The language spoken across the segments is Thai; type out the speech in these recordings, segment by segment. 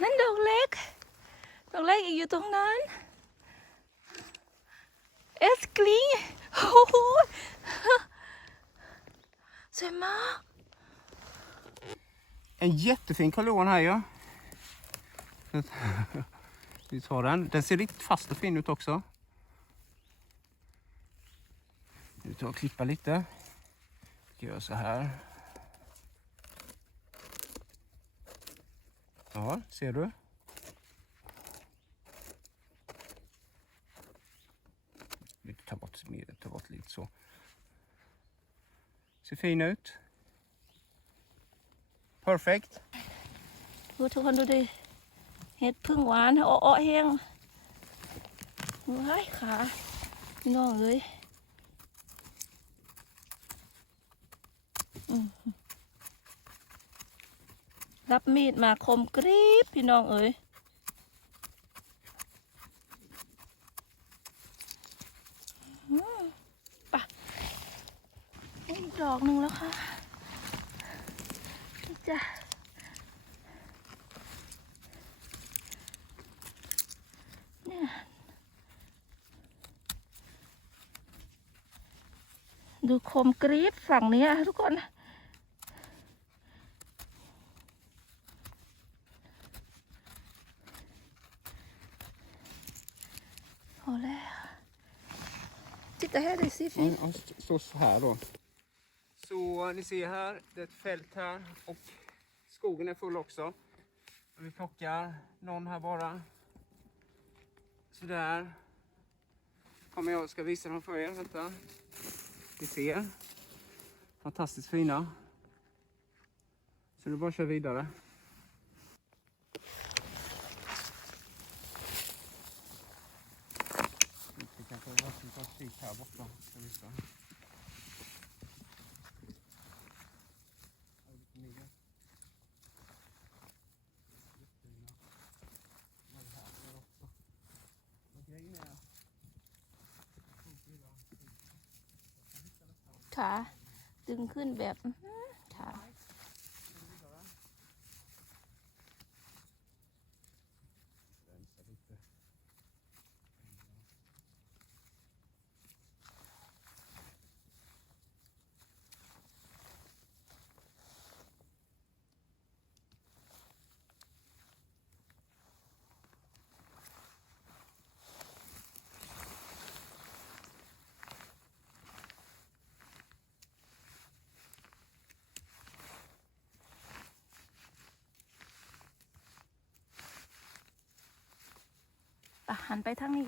นั่นดอกเล็ก ดอกเล็กอีกอยู่ตรงนั้น เอสกลิงโอ้โหสวยมาก En jättefin kolon här ju. Vi tar den. Den ser riktigt fast och fin ut också. Vi tar och klippa lite. Vi gör så här. Ja, ser du? Vi tar bort, tar bort lite så. Ser fin ut. Perfect. ดูทุกคนดูดิ เห็ดพึ่งหวานอ้ออ้อแห้งว้ายขาพี่น้องเลยอืม รับมีดมาคมกรีบพี่น้องเอ้ยไปะดอกหนึ่งแล้วค่ะนี่จ้ะเนี่ยดูคมกรี๊ดฝั่งนี้ทุกคนพอ ser Ja, fint ja, står så här då. Så ni ser här, det är ett fält här och skogen är full också. Vi plockar någon här bara. Sådär. Kommer jag ska visa dem för er. Vänta. Ni ser. Fantastiskt fina. Så är bara köra vidare. Varsin tar ett kik här borta. Ska visa. Här är lite mer. Jättefina. Ja, det här ser jag också. Och grejen är... ขาดึงขึ้นแบบ หันไปทางนี้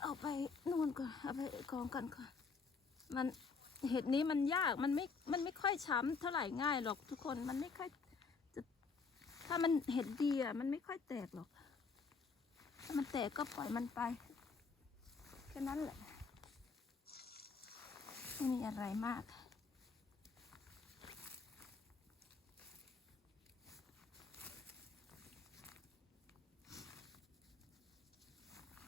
เอาไปนู่นก่อน เอาไปกองกันก่อน มันเห็ดนี้มันยาก มันไม่ มันไม่ค่อยช้ำเท่าไหร่ง่ายหรอกทุกคน มันไม่ค่อยจะถ้ามันเห็ดดีอะ มันไม่ค่อยแตกหรอก ถ้ามันแตกก็ปล่อยมันไป แค่นั้นแหละ ไม่มีอะไรมาก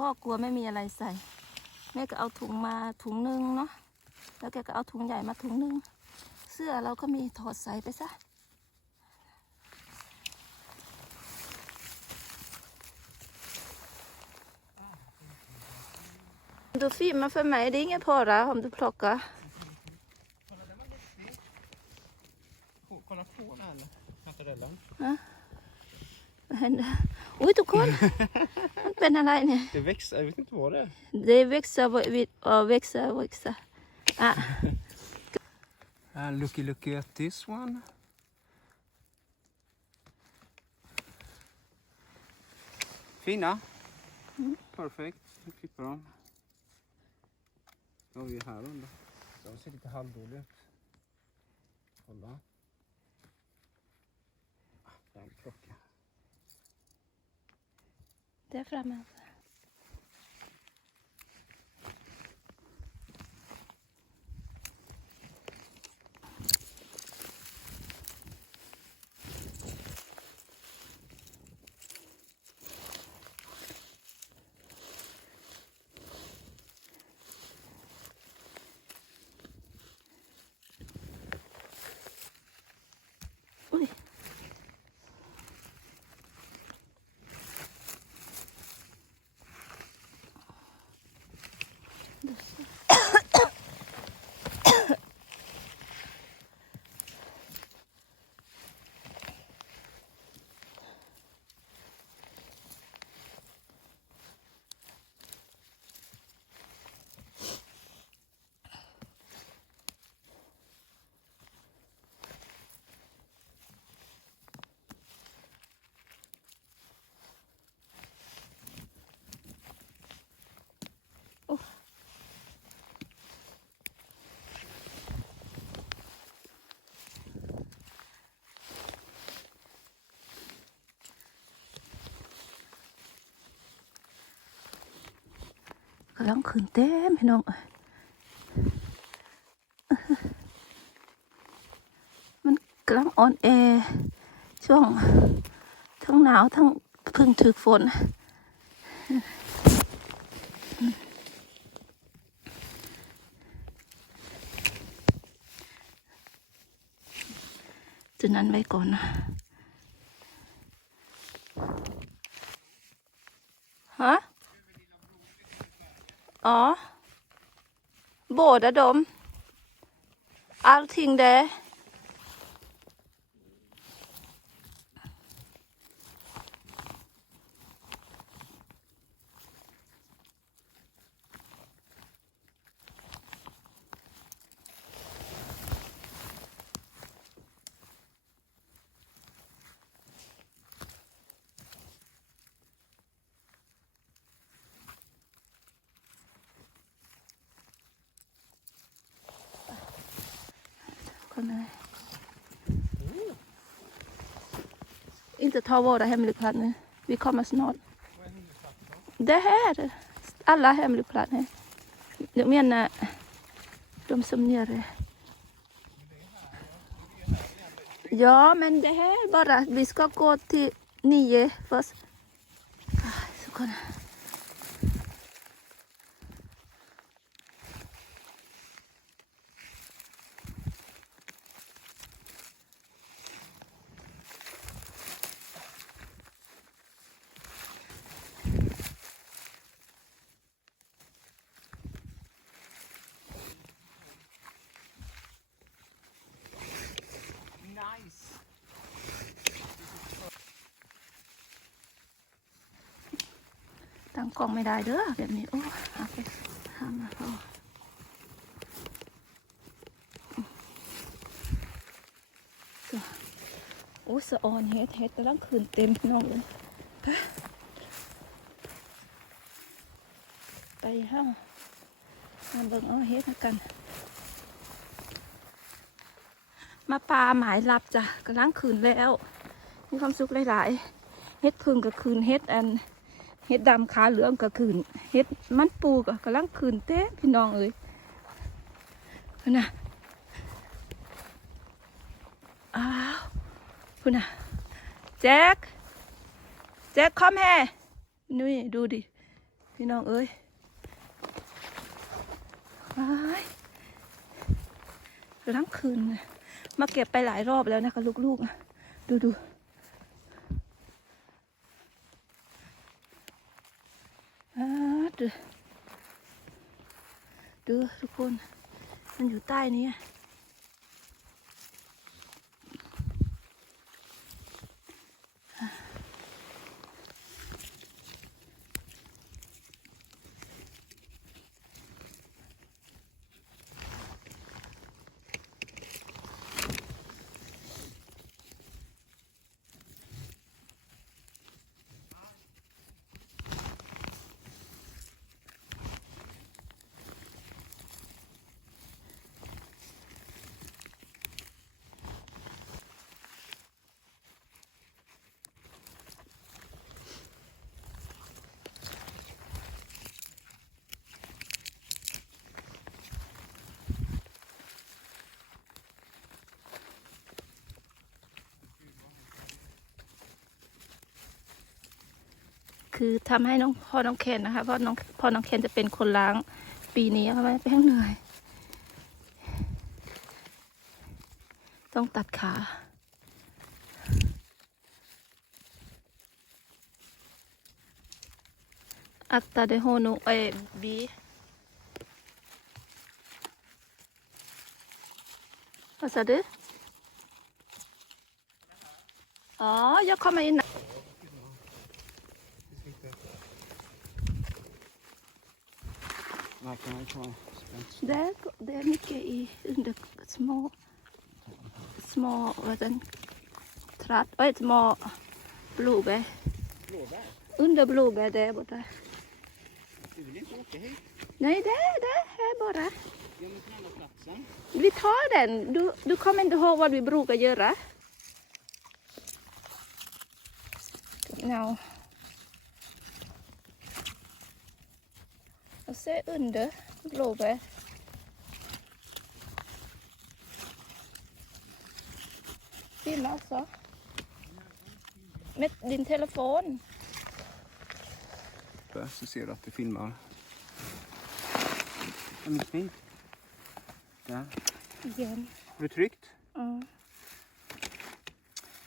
พ่อกลัวไม่มีอะไรใส่ แม่ก็เอาถุงมาถุงหนึ่งเนาะแล้วแกก็เอาถุงใหญ่มาถุงหนึ่งเสื้อเราก็มีถอดใส่ไปซะ Du filmar för mig, det är ingen fara om du plockar. Kolla, den var läskig. Ko- Kolla på den kantarellen. Vad händer? Oj, du kolla! Man เป็นอะไรเนี่ย Det växer, jag vet inte vad det är. Det växer och växer och växer. Ah, Uh, looky looky at this one. Fina. Perfekt. Nu klipper de. Då har vi här under. De ser lite halvdåliga ut. Kolla. Até a próxima. ลังขึ้นเต็มพี่น้องมันกำลังอ่อนแอช่วงทั้งหนาวทั้งเพึ่งถึกฝนจุดนั้นไว้ก่อนนะ ฮะ อ๋อ โบดอะดม allting där. Kom Mm. Inte ta våra hemligplaner. Vi kommer snart. Det här. Alla hemligplaner. Jag menar de som nere. Ja, men det här bara. Vi ska gå till nio först. Ah, Så kan ตั้งกล้องไม่ได้เด้อแบบนี้ โอ้หาไปทำมาพอโอ้สะออนเฮ็ดเฮ็ดกำลังคืนเต็มน้องเลยไปไปห้ามาเบิ่งเอาเฮ็ดกัน มาปลาหมายรับจ้ะกำลังคืนแล้ว มีความสุขหลาย ๆ เฮ็ดพึ่งกับคืนเฮ็ดอัน เฮ็ดดำขาเหลืองก็คืนเฮ็ดมันปูก็กำลังคืนเต้พี่น้องเอ้ยพุ่นน่ะอ้าวพุ่นน่ะแจ็คแจ็คคอมแฮนุ้ยดูดิพี่น้องเอ้ยว้ายกำลังคืนน่ะมาเก็บไปหลายรอบแล้วนะคะลูกๆดูดู อ่า ดูดูทุกคน มันอยู่ใต้นี้ คือทำให้น้องพ่อน้องเคนนะคะเพราะน้องพ่อน้องเคนจะเป็นคนล้างปีนี้เพราะว่แป้งเหนื่อย ต้องตัดขาอัตตาเดโฮนุเอบีภาษาเดอ๋อ jag kommer in. Verkar ha kvar spänt. Det är, det är mycket i under små, små, vad den, tratt, oj, små blåbär. Blåbär? Under blåbär där borta. Du vill inte åka hit? Nej, det är det här bara. Ja, men till andra platsen. Vi tar den. Du, du kommer inte ihåg vad vi brukar göra? No. Och se under blåbär. Filma alltså. Med din telefon. Där så ser du att det filmar. Ja, men fint. Där. Igen. Har du tryckt? Ja.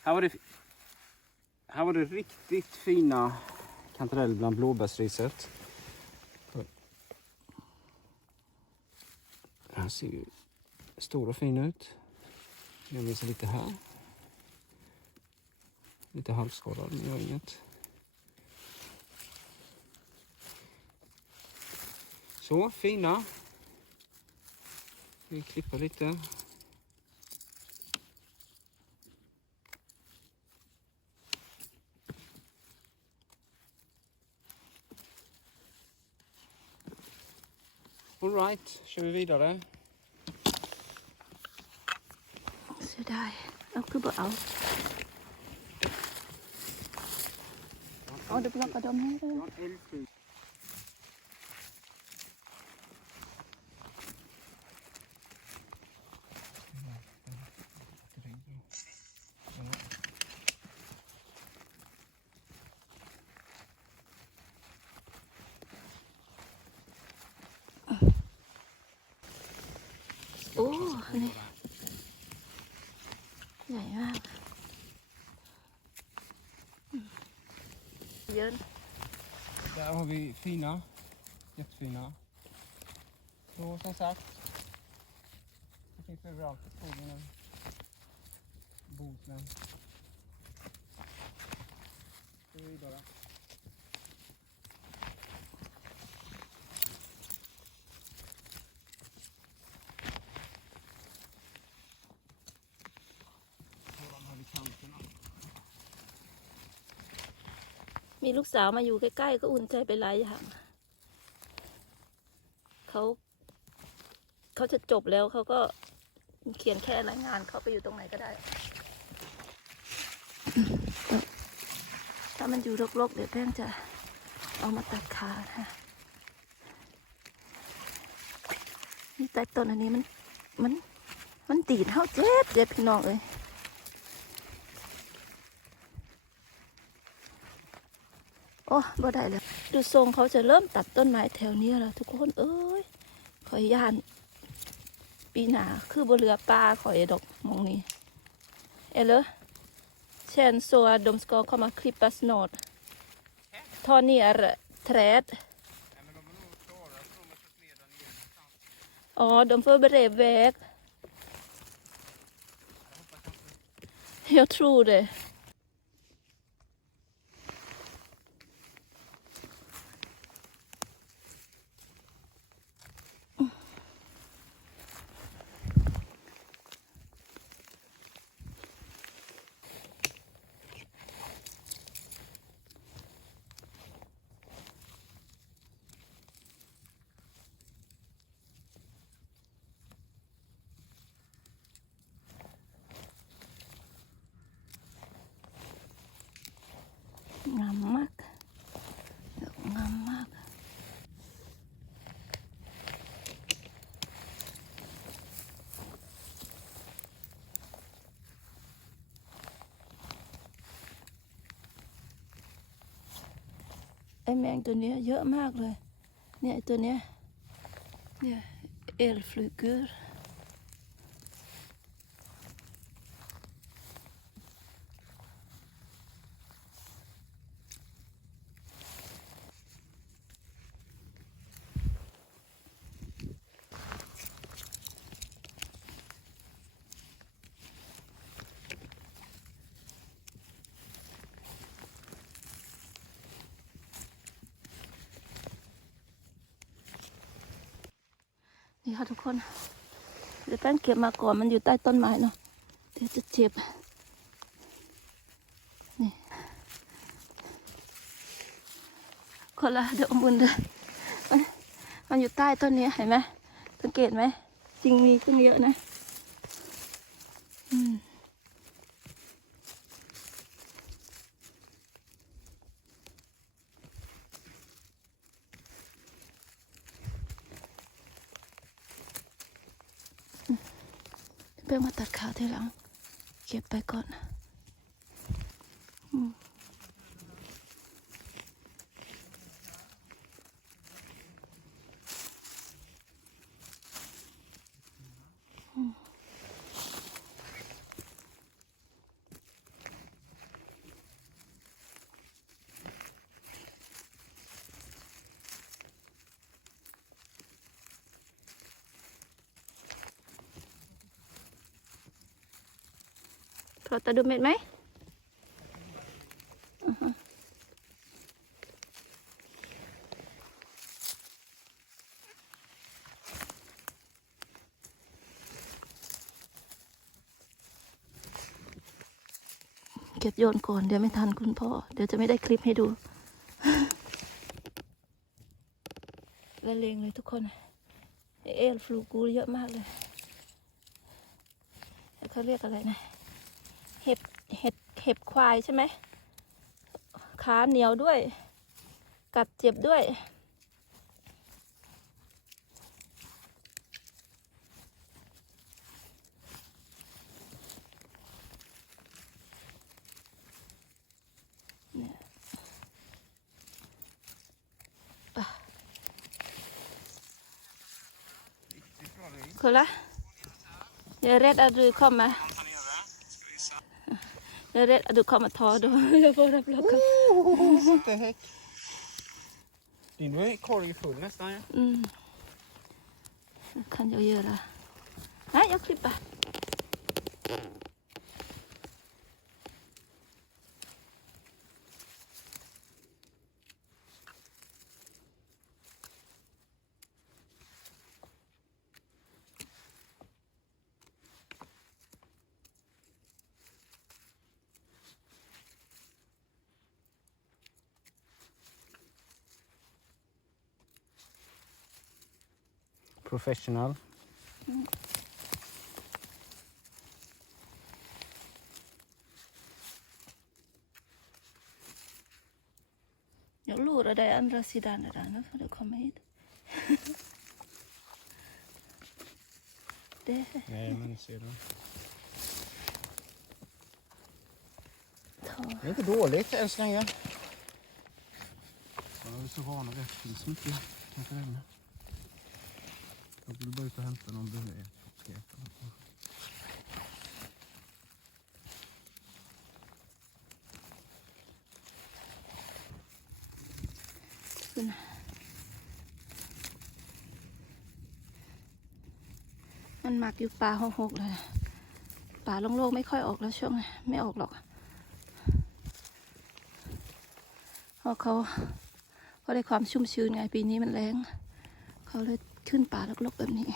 Här var det, här var det riktigt fina kantareller bland blåbärsriset. Den här ser ju stor och fin ut. Jag visar lite här. Lite halvskadad, men gör inget. Så, fina. Vi klipper lite. Alright, kör vi vidare. Så där. Jag kan bara av. Ja, du plockar dem här. eller? ใหญ่มากอืมเยอะ Där har vi fina. Jättefina. Så som sagt. Det finns överallt i skogen nu. Bohuslän. Kör vi vidare. มีลูกสาวมาอยู่ใกล้ๆก็อุ่นใจไปหลายอย่างเขาเขาจะจบแล้วเขาก็เขียนแค่รายงานเขาไปอยู่ตรงไหนก็ได้ ถ้ามันอยู่รกๆ เดี๋ยวแป้งจะเอามาตัดขานะนี่ใต้ต้นอันนี้มัน มัน มันตีนเท้าเจ็บเจ็บพี่น้องเอ้ย โอ้บ่ได้แล้วดูทรงเขาจะเริ่มตัดต้นไม้แถวนี้แล้วทุกคนเอ้ยขอยย่าน ปีหนาคือบ่เหลือปลาขอยดอกมองนี้เอเลอเชนซัวดมสกอเข้ามาคลิปปัสโนดทอนี่อะไรแทรดอ๋อ de får bredvid väg. Jag tror det. งามมากดอกงามมาก Kör แมงตัวนี้เยอะมากเลย เนี่ยตัวเนี้ยเนี่ยเอลฟลูเกอร์นี่ค่ะทุกคน เดี๋ยว แป้งเก็บมาก่อนมันอยู่ใต้ต้นไม้เนาะเดี๋ยวจะเจ็บนี่คนละเดี๋ยวอกบุญเลยมันมันอยู่ใต้ต้นนี้เห็นไหมสังเกตไหมจริงมีขึ้นเยอะนะอืมแป้งมาตัดขาทีหลัง เก็บไปก่อนอืม พอตาดูเม็ดไหมเก็บโยนก่อน เดี๋ยวไม่ทันคุณพ่อ เดี๋ยวจะไม่ได้คลิปให้ดูละเลงเลยทุกคน เอลฟลูกูเยอะมากเลยเขาเรียกอะไรนะ เห็บเห็ดเห็บควายใช่ไหมขาเหนียวด้วย กัดเจ็บด้วยเนี่ยอะ Kolla. Jag är rädd att du kommer. Jag är rädd att du kommer ta då. Jag bara plockar. What the heck? Din korg full nästan ju. Mm. Det kan jag göra. Nej, jag klipper. Professional. Jag lurar dig andra sidan där nu får du komma hit. Det Nej men ser du. Det är inte dåligt än så länge. Jag är så vid att det finns mycket. Jag vill bara ut och hämta någon bulle. Sen. Man หมักอยู่ป่าหกๆเลยป่าโล่งๆไม่ค่อยออกแล้วช่วงนี้ไม่ออกหรอกเพราะเขาเขาได้ความชุ่มชื้นไงปีนี้มันแรงเขาเลย ขึ้นป่ารกๆแบบนี้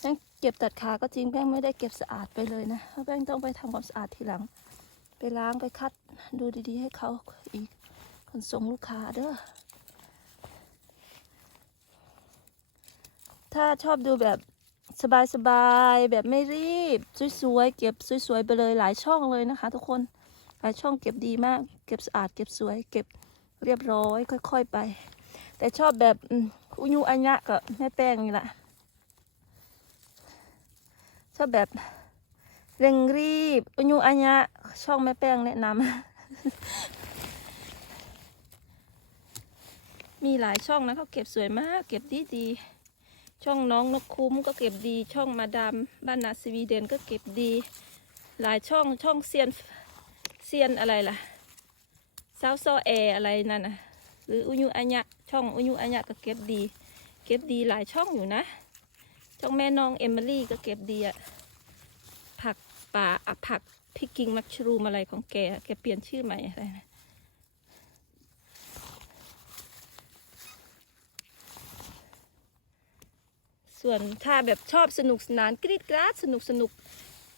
แป้งเก็บตัดขาก็จริงแป้งไม่ได้เก็บสะอาดไปเลยนะเพราะแป้งต้องไปทำความสะอาดทีหลัง ไปล้างไปคัดดูดีๆให้เขาอีกคนส่งลูกค้าเด้อ ถ้าชอบดูแบบสบายๆแบบไม่รีบ สวยๆเก็บสวยๆไปเลยหลายช่องเลยนะคะ ทุกคนหลายช่องเก็บดีมาก เก็บสะอาดเก็บสวย เก็บเรียบร้อย ค่อยๆไป แต่ชอบแบบอุยุอัญญะกับแม่แป้งนี่แหละชอบแบบเร่งรีบอุยุอัญญะช่องแม่แป้งแนะนำมีหลายช่องนะเขาเก็บสวยมาก เก็บดีดีๆ ช่องน้องนกคุ้มก็เก็บดี ช่องมาดามบ้านนาสวีเดนก็เก็บดี หลายช่องช่องเซียนเซียนอะไรล่ะซาวซอแออะไรนั่นนะหรืออุยุอัญญะช่องอุยุอัญญะก็เก็บดี เก็บดีหลายช่องอยู่นะ ช่องแม่น้องเอมิลี่ก็เก็บดีอะผักป่าอะผักพิกกิงมัชรูมอะไรของแกแกเปลี่ยนชื่อใหม่อะไรนะ ส่วนถ้าแบบชอบสนุกสนานกรีดกราดสนุกสนุก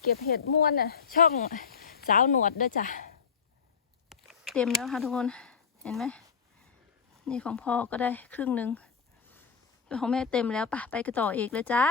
เก็บเห็ดม้วนน่ะช่องสาวหนวดด้วยจ้ะเต็มแล้วค่ะทุกคนเห็นไหมนี่ของพ่อก็ได้ครึ่งหนึ่งของแม่เต็มแล้วปะไปกระต่ออีกเลยจ้า